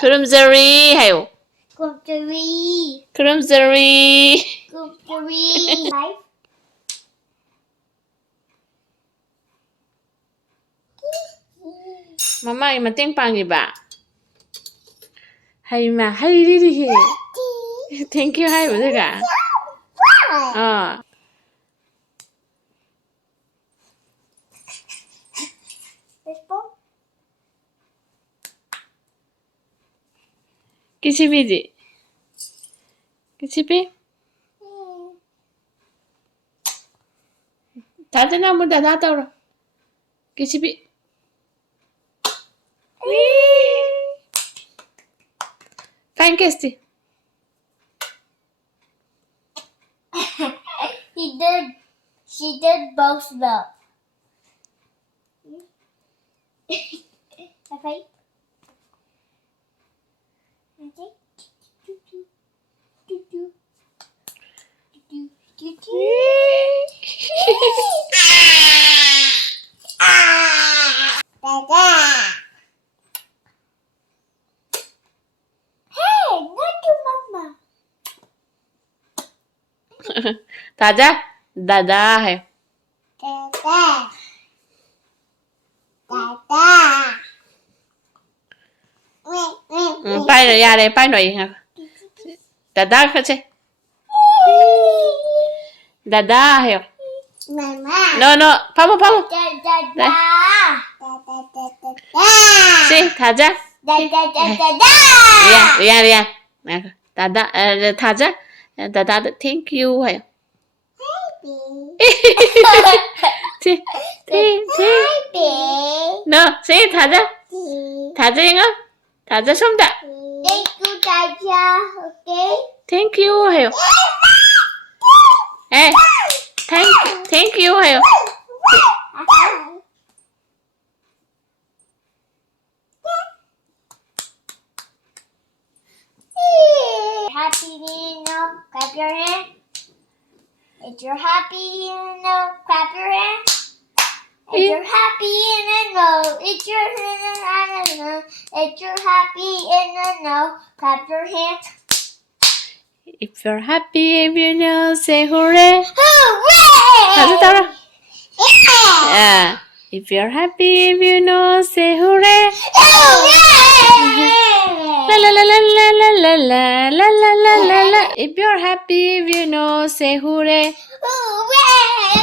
clumsily 하요. clumsily. Mama mà tiếng Pang gì bà? Hay mà hay đi. Thank you hay vậy cả. କିଛି ବି gì? କିଛି ବି? Thaja nào muốn đá tao rồi. କିଛି ବି? Fine kesti. She did both though. Okay. Hey, not to mama. Thaja, dada है. Bay rồi ra đây, bay rồi hả? Dada không chứ? Dada hiểu? No, Papa. See, Thaja. Rian. Dada, Thaja, dada thank you hiểu? See. No, see, Thaja. Thaja nghe? Thaja xong đã. Thank you, Thaja. Okay. Thank you hiểu? Hey, thank you hiểu? Happy now, clap your hand. If you're happy now, clap your hand. If you're happy in the know, if you're happy in the know, clap your hands. If you're happy, if you know, say hooray. Hooray! Thaja tao rồi. Yeah. If you're happy, if you know, say hooray. Hooray! La. If you're happy, if you know, say hooray. Hooray!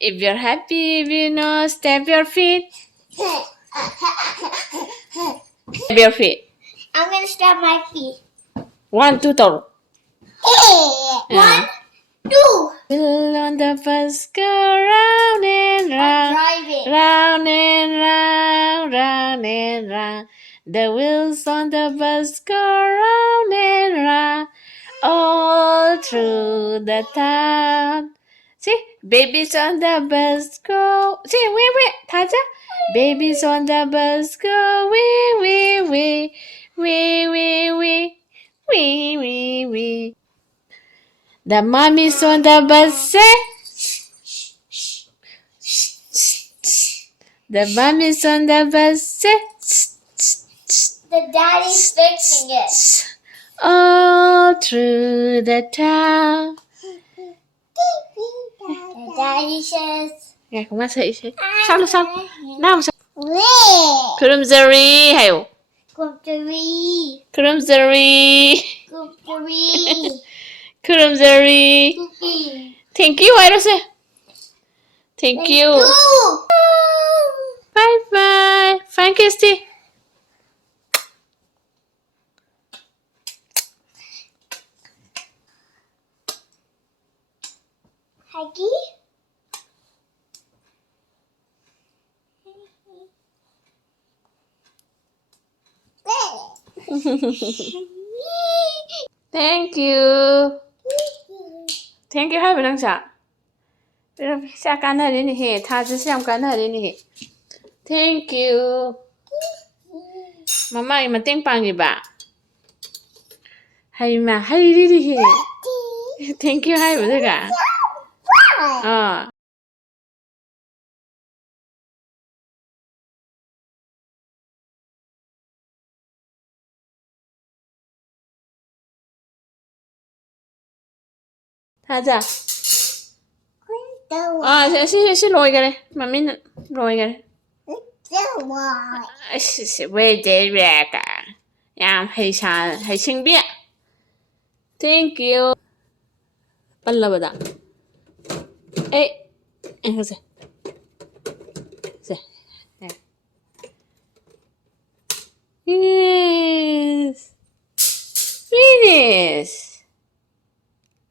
If you're happy, if you know, stamp your feet. Stamp your feet. I'm gonna stamp my feet. 1, 2, tol. 1, 2. Wheel on the bus go round and round. Driving. Round and round. The wheels on the bus go round and round. All through the town. See, babies on the bus go. See, wait, Thaja. Babies on the bus go wee. The mommies on the bus say. The mommies on the bus say. The daddy's fixing it. All through the town. The daddy says. Nghe không có sĩ. Sao? Nào sao? Clumsily hiểu? Clumsily. Thank you ai đó xe. Thank you. Bye. Fine Kirsty. Huggy? Thank you. Thank you hai bên đang sao? Sao can này đến thì tha chứ xem can này đến thì. Thank you. Mama mà tiếng Pang gì bà? Hay mà hay đi. Thank you hai vậy cả. Thaja. Đâu Xin lỗi cái này. Mami lỗi cái này. đâu rồi. Về để về cả. Hay sinh biết. Thank you. Balla bada. Ê. Anh sẽ. Yes. Finish.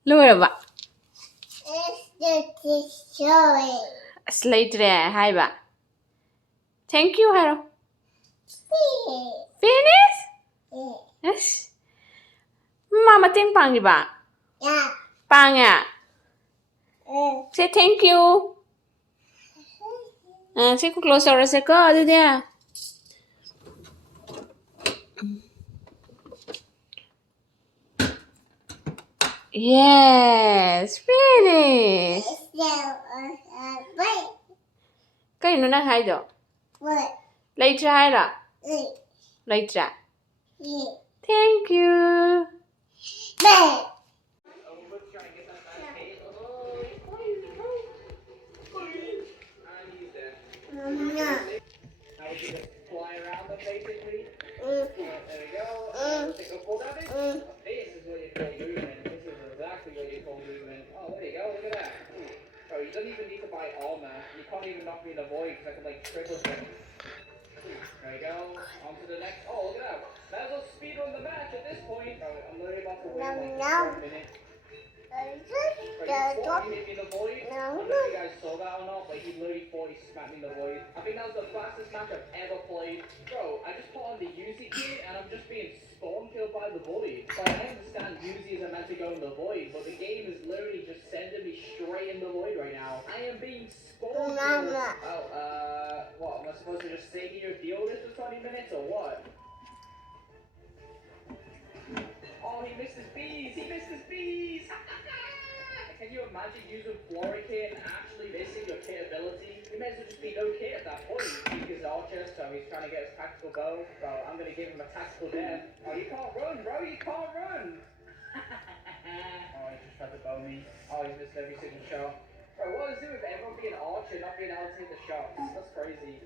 Lura ba. It's the story. Slate re hai ba. Thank you haro. Finish? Yes. Mama ting pang ba? Yeah. Pang à. Say thank you. Say close or say go đi đi. Yes, finish. Wait. Cái nó đang hay rồi. What? Lấy try rồi. Lấy try. Thank you. Wait. Fly around them basically. There we go. Take a hold of it. This is what you call movement. This is exactly what you call movement. Oh, there you go. Look at that. Bro, you don't even need to buy armor. You can't even knock me in the void because I can like triple jump. There you go. On to the next. Oh, look at that. Might as well speed run the match at this point. Bro, I'm literally about to win like for a minute. Bro, you hit me in the void. I don't know if you guys saw that or not, but he literally thought he smacked me in the void. I think that was the fastest match I've ever played. Bro, I just put on the Uzi kit and I'm just being spawn killed by the void. But I understand Uzis are meant to go in the void, but the game is literally just sending me straight in the void right now. I am being spawn killed. Oh, what? Am I supposed to just sit here and deal with this for 20 minutes or what? Oh, he missed his bees! He missed his bees! Can you imagine using Flora kit and actually missing your kit ability? He may as well just be no kit at that point. He's archer, so he's trying to get his tactical bow. So I'm gonna give him a tactical death. Oh, you can't run, bro! You can't run! Oh, he just tried to bow me. Oh, he's missed every single shot. Bro, what is it with everyone being archer, not being able to hit the shots? That's crazy.